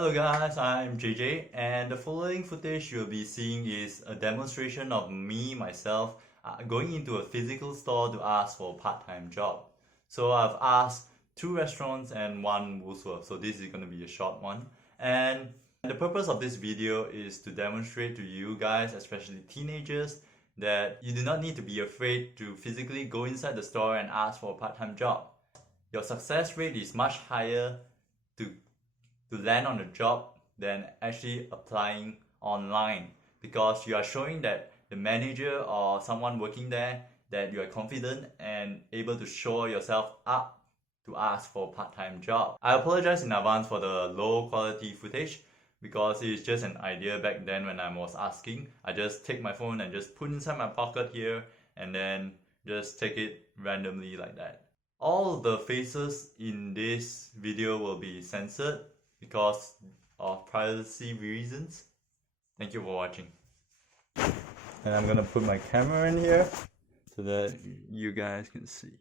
Hello guys, I'm JJ, and the following footage you'll be seeing is a demonstration of myself, going into a physical store to ask for a part-time job. So I've asked 2 restaurants and 1 Woolworths, so this is going to be a short one. And the purpose of this video is to demonstrate to you guys, especially teenagers, that you do not need to be afraid to physically go inside the store and ask for a part-time job. Your success rate is much higher to land on a job than actually applying online, because you are showing that the manager or someone working there that you are confident and able to show yourself up to ask for a part-time job. I apologize in advance for the low quality footage because it's just an idea back then when I was asking. I just take my phone and just put inside my pocket here and then just take it randomly like that. All the faces in this video will be censored because of privacy reasons. Thank you for watching. And I'm gonna put my camera in here so that you guys can see.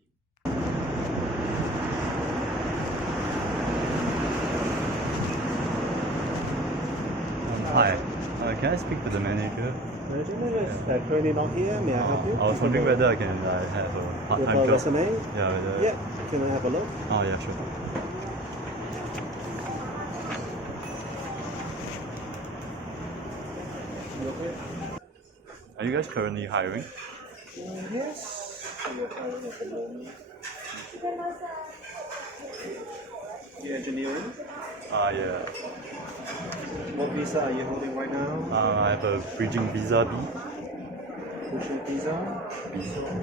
Hi, can I speak to the manager? Manager is currently not here. May I help you? I was wondering whether I can have a part-time job. Resume? Yeah. Can I have a look? Oh yeah, sure. Are you guys currently hiring? Yes. We are hiring at the moment. You engineering? Yeah. What visa are you holding right now? I have a bridging visa B. Bridging visa?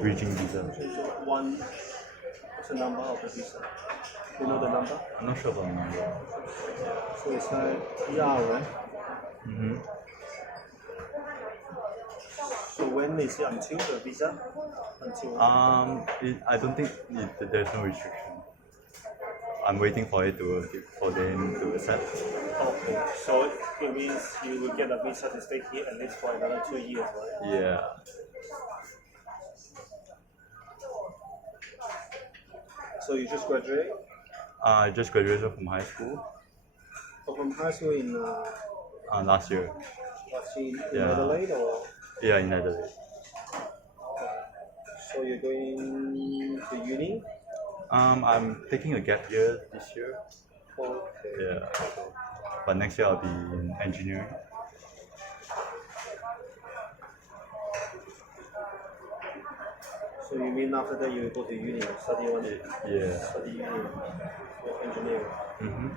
Bridging visa. One. What's the number of the visa? You know the number? I'm not sure about the number. So it's PR, right? Mm-hmm. So when is it until the visa? Until? I don't think there's no restriction. I'm waiting for them to accept. Okay. So it means you will get a visa to stay here at least for another 2 years, right? Yeah. So you just graduate? I just graduated from high school. So from high school in last year. in Yeah. Adelaide or? Yeah, in Adelaide. So you're going to uni? I'm taking a gap year this year. Okay. Yeah. But next year I'll be in engineering. So you mean after that you will go to uni, study one year? Yeah. Study uni for engineering. Mm-hmm.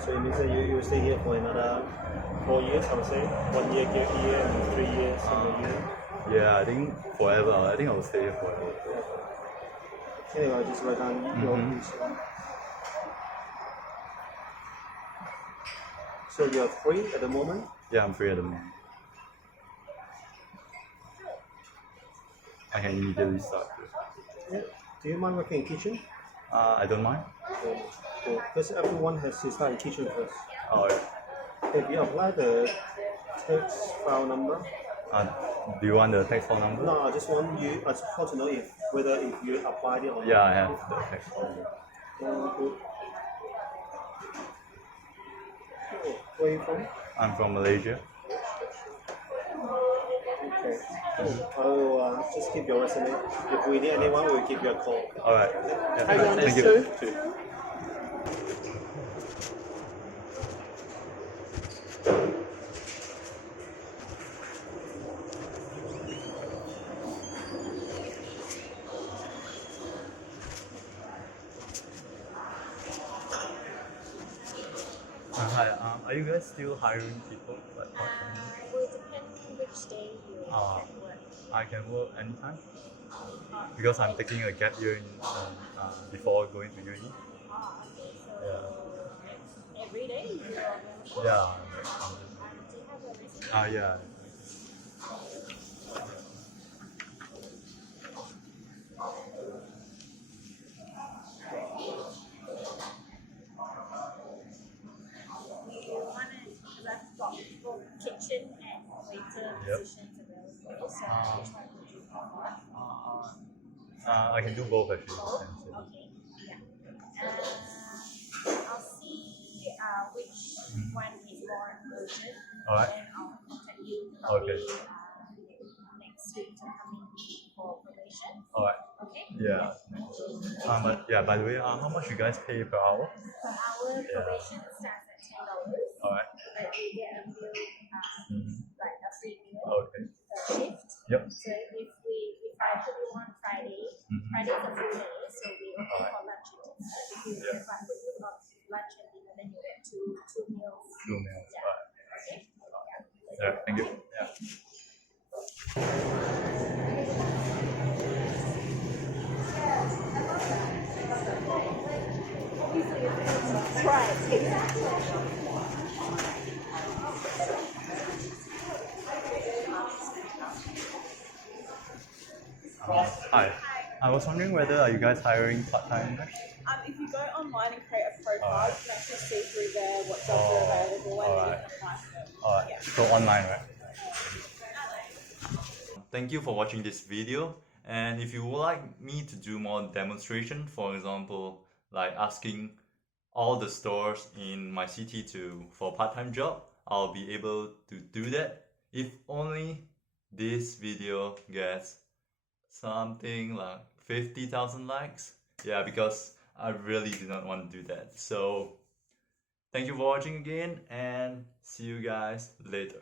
So it means that you will stay here for another 4 years, I would say. 1 year gap year and 3 years in a year. Yeah, I think forever. I think I will stay here forever. Anyway, I'll just write down your visa. So you're free at the moment? Yeah, I'm free at the moment. I can immediately start. Yeah. Do you mind working in kitchen? I don't mind. Cool. Because everyone has to start in kitchen first. Oh, yeah. Have you applied the tax file number? Do you want the text phone number? No, I just want to know whether you applied it or not. Yeah, I have the text phone number. Good. Where are you from? I'm from Malaysia. Okay. I'll just keep your resume. If we need anyone, we'll give you a call. Alright. Yeah, Hi, John. thank This you. too. Hi, are you guys still hiring people? Will depend which day you can work. I can work anytime because I'm taking a gap year before going to uni. Okay, so Yeah. every day you are available. Yeah. Do you have a resume? Yeah. You want it, because I've got both kitchen and waiter positions available. So which one would you prefer? I can do both actually. Okay, yeah. I'll see which one is more urgent, Alright. then I'll contact you probably Okay. next week to come in for probation. Alright. Okay? Yeah. But yeah, by the way, how much you guys pay per hour? Per hour probation starts at $10. Alright. But you get a meal, like a free meal Okay. per shift. Yep. So if I put you on Friday, Friday is a full day, so we open for lunch and dinner. If I put you on lunch and dinner, then you get two meals. 2 meals. Yeah. Alright. Okay? Yeah, thank you. Yeah. Right, exactly. Hi. I was wondering whether are you guys hiring part-time? If you go online and create a profile, you can actually see through there what jobs are available and then you can apply for them. Alright. Yeah. So online, right? Thank you for watching this video. And if you would like me to do more demonstration, for example, like asking all the stores in my city for part-time job, I'll be able to do that if only this video gets something like 50,000 likes. Yeah, because I really do not want to do that. So thank you for watching again, and see you guys later.